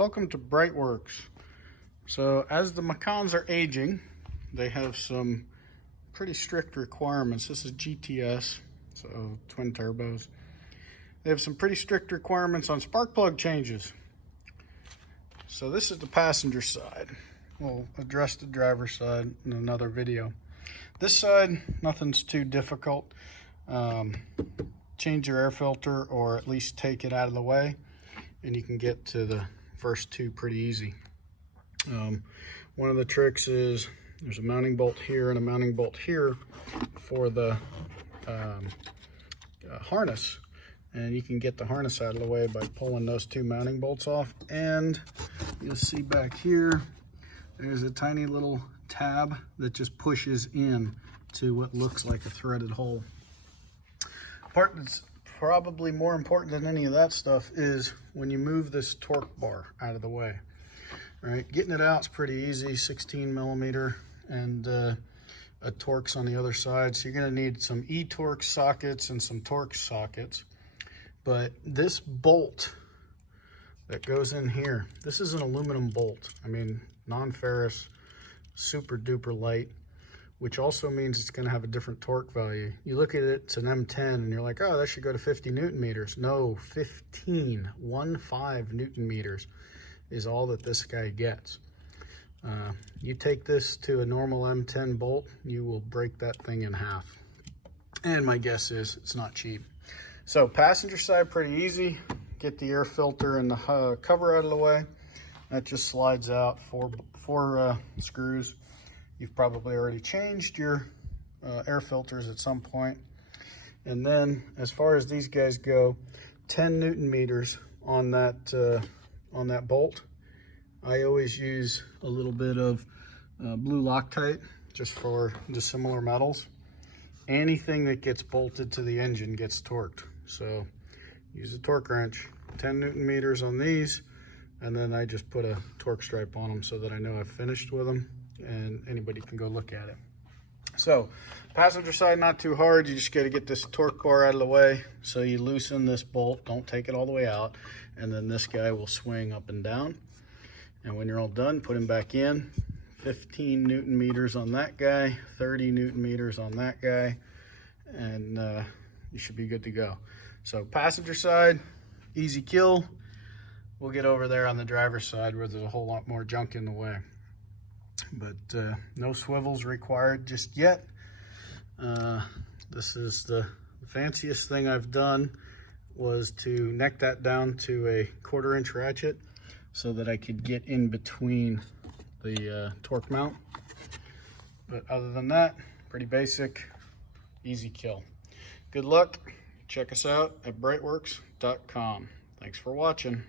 Welcome to BreitWerks. So as the Macans are aging, they have some pretty strict requirements. This is GTS, so twin turbos. They have some pretty strict requirements on spark plug changes. So this is the passenger side. We'll address the driver's side in another video. This side, nothing's too difficult. Change your air filter or at least take it out of the way, and you can get to the first two pretty easy. One of the tricks is there's a mounting bolt here and a mounting bolt here for the harness, and you can get the harness out of the way by pulling those two mounting bolts off. And you'll see back here there's a tiny little tab that just pushes in to what looks like a threaded hole. Part that's probably more important than any of that stuff is when you move this torque bar out of the way. Right, getting it out is pretty easy. 16 millimeter and a Torx on the other side, so you're going to need some e-Torx sockets and some Torx sockets. But this bolt that goes in here, this is an aluminum bolt. I mean, non-ferrous, super duper light, which also means it's going to have a different torque value. You look at it, it's an M10, and you're like, oh, that should go to 50 Newton meters. No, 15 Newton meters is all that this guy gets. You take this to a normal M10 bolt, you will break that thing in half. And my guess is it's not cheap. So passenger side, pretty easy. Get the air filter and the cover out of the way. That just slides out, four screws. You've probably already changed your air filters at some point. And then as far as these guys go, 10 Newton meters on that bolt. I always use a little bit of blue Loctite just for dissimilar metals. Anything that gets bolted to the engine gets torqued. So use a torque wrench, 10 Newton meters on these, and then I just put a torque stripe on them so that I know I've finished with them and anybody can go look at it. So passenger side, not too hard. You just got to get this torque bar out of the way. So you loosen this bolt, don't take it all the way out, and then this guy will swing up and down. And when you're all done, put him back in. 15 Newton meters on that guy, 30 Newton meters on that guy, and you should be good to go. So passenger side, easy kill. We'll get over there on the driver's side where there's a whole lot more junk in the way. But no swivels required just yet. This is the fanciest thing I've done, was to neck that down to a 1/4 inch ratchet so that I could get in between the torque mount. But other than that, pretty basic, easy kill. Good luck. Check us out at breitwerks.com. Thanks for watching.